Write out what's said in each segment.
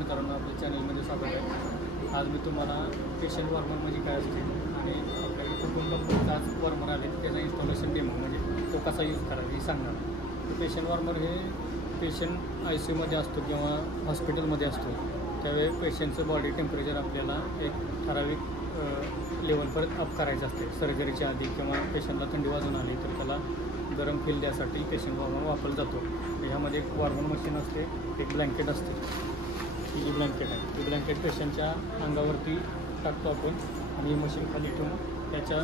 मित्रांनो, आपल्या चॅनलमध्ये स्वागत आहे। आज मी तुम्हाला पेशंट वॉर्मर म्हणजे काय असते आणि आपल्याला कुठून कंपनीचा आज वॉर्मर आले त्याचा इन्स्टॉलेशन डेमो म्हणजे तो कसा यूज करायचा हे सांगणार। पेशंट वॉर्मर हे पेशंट ICUमध्ये असतो किंवा हॉस्पिटलमध्ये असतो त्यावेळी पेशंटचं बॉडी टेम्परेचर आपल्याला एक ठराविक लेवलपर्यंत अप करायचं असते। सर्जरीच्या आधी किंवा पेशंटला थंडी वाजून आली तर त्याला गरम फील द्यासाठी पेशंट वॉर्मर वापरला जातो। ह्यामध्ये एक वॉर्मर मशीन असते, एक ब्लँकेट असते। ही जी ब्लँकेट आहे ती ब्लँकेट पेशंटच्या अंगावरती टाकतो आपण आणि ही मशीन खाली ठेवून त्याच्या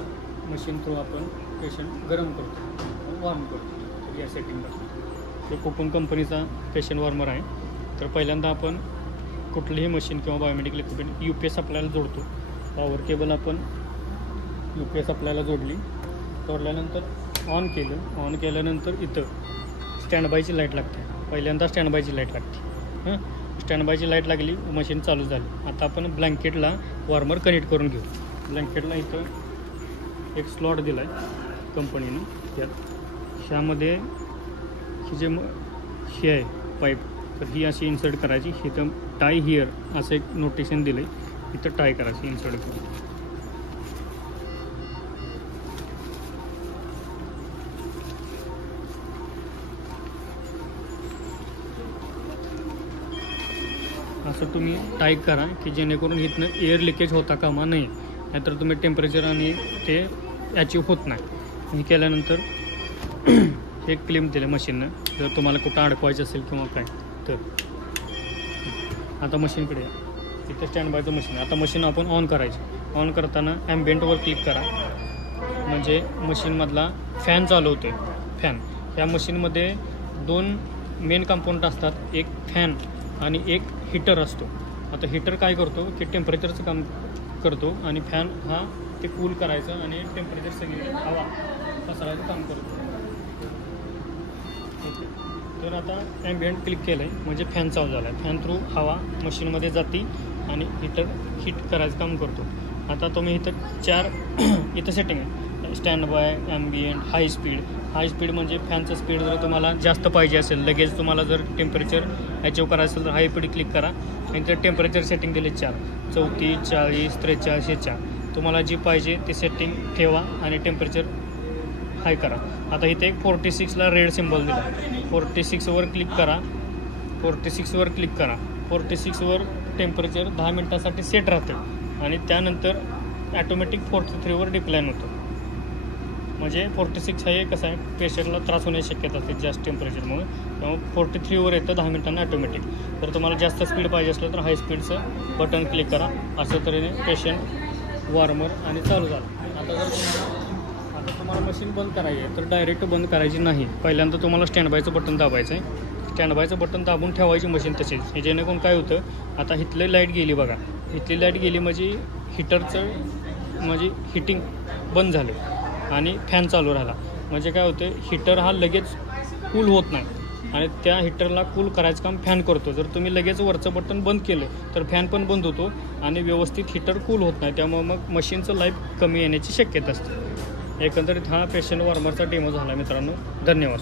मशीन थ्रू आपण पेशंट गरम करतो, वॉर्म करतो। तर या सेटिंग करतो। हे कोकून कंपनीचा पेशंट वॉर्मर आहे। तर पहिल्यांदा आपण कुठलीही मशीन किंवा बायोमेडिकल इक्विपमेंट UPS आपल्याला जोडतो। पॉवर केबल आपण UPS आपल्याला जोडल्यानंतर ऑन केलं। ऑन केल्यानंतर इथं स्टँडबायची लाईट लागते। पहिल्यांदा स्टँडबायची लाईट लागते। स्टँडबायची लाईट लागली, मशीन चालू झाली। आता आपण ब्लँकेटला वॉर्मर कनेक्ट करून घेऊ। ब्लँकेटला इथं एक स्लॉट दिला आहे कंपनीने। त्यात ह्यामध्ये ही जे ही आहे पाईप, तर ही अशी इन्सर्ट करायची। इथं टाय हिअर असं एक नोटेशन दिलं आहे, इथं टाय करायची इन्सर्ट करून। असं तुम्ही टाईप करा की जेणेकरून इथनं एअर लिकेज होता कामा नये, नाहीतर तुम्ही टेम्परेचर आणि ते अचीव होत नाही। हे केल्यानंतर हे क्लिप दिलं मशीननं, जर तुम्हाला कुठं अडकवायचं असेल किंवा काय तर। आता मशीनकडे या, इथं स्टँड बायचं मशीन। आता मशीन आपण ऑन करायची। ऑन करताना ॲम्बियंटवर क्लिक करा, म्हणजे मशीनमधला फॅन चालू होते। फॅन ह्या मशीनमध्ये दोन मेन कंपोनंट असतात, एक फॅन आणि एक हीटर असतो। आता हीटर काय करतो की टेम्परेचरचं काम करतो आणि फॅन हा ते कूल करायचं आणि टेम्परेचर सगळी हवा पसरायचं काम करतो। ओके, तर आता ॲम्बियंट क्लिक केलं आहे म्हणजे फॅन चालू झाला आहे। फॅन थ्रू हवा मशीनमध्ये जाते आणि हीटर हीट करायचं काम करतो। आता तुम्ही इथं सेटिंग आहे, stand by, ambient, high speed. High speed म्हणजे फॅनचं स्पीड जर तुम्हाला जास्त पाहिजे असेल, लगेच तुम्हाला जर टेम्परेचर अचीव करायचं असेल तर हाय स्पीड क्लिक करा। आणि तर टेम्परेचर सेटिंग दिले 4, 34, 40, 43, 4 तुम्हाला जी पाहिजे ते सेटिंग ठेवा आणि टेम्परेचर हाय करा। आता इथे एक 46ला रेड सिम्बॉल दिला, 46वर क्लिक करा। 46वर क्लिक करा। 46वर टेम्परेचर 10 मिनटासाठी सेट राहतं आणि त्यानंतर ॲटोमॅटिक 43वर डिक्लाईन होतं। म्हणजे 46 हे कसं आहे, पेशंटला त्रास होण्याची शक्यता असते जास्त टेम्परेचरमुळे, त्यामुळे 43वर येतं 10 मिनटांना ॲटोमॅटिक। जर तुम्हाला जास्त स्पीड पाहिजे असलं तर हाय स्पीडचं बटन क्लिक करा। अशा तऱ्हेने पेशंट वॉर्मर आणि चालू झालं। आता तुम्हाला मशीन बंद करायची आहे तर डायरेक्ट बंद करायची नाही। पहिल्यांदा तुम्हाला स्टँडबायचं बटन दाबायचं आहे। स्टँडबायचं बटन दाबून ठेवायची मशीन तशीच। हे जेणेकरून काय होतं, आता इथली लाईट गेली बघा, इथली लाईट गेली म्हणजे हीटरचं म्हणजे हिटिंग बंद झालं आणि फॅन चालू राहिला। म्हणजे काय होतं, हीटर हा लगेच कूल होत नाही आणि त्या हीटरला कूल करायचं काम फॅन करतो। जर तुम्ही लगेच वरचं बटन बंद केलं तर फॅन पण बंद होतो आणि व्यवस्थित हीटर कूल होत नाही, त्यामुळे मग मशीनचं लाईफ कमी येण्याची शक्यता असते। एकंदरीत हा पेशंट वॉर्मरचा डेमो झाला मित्रांनो। धन्यवाद।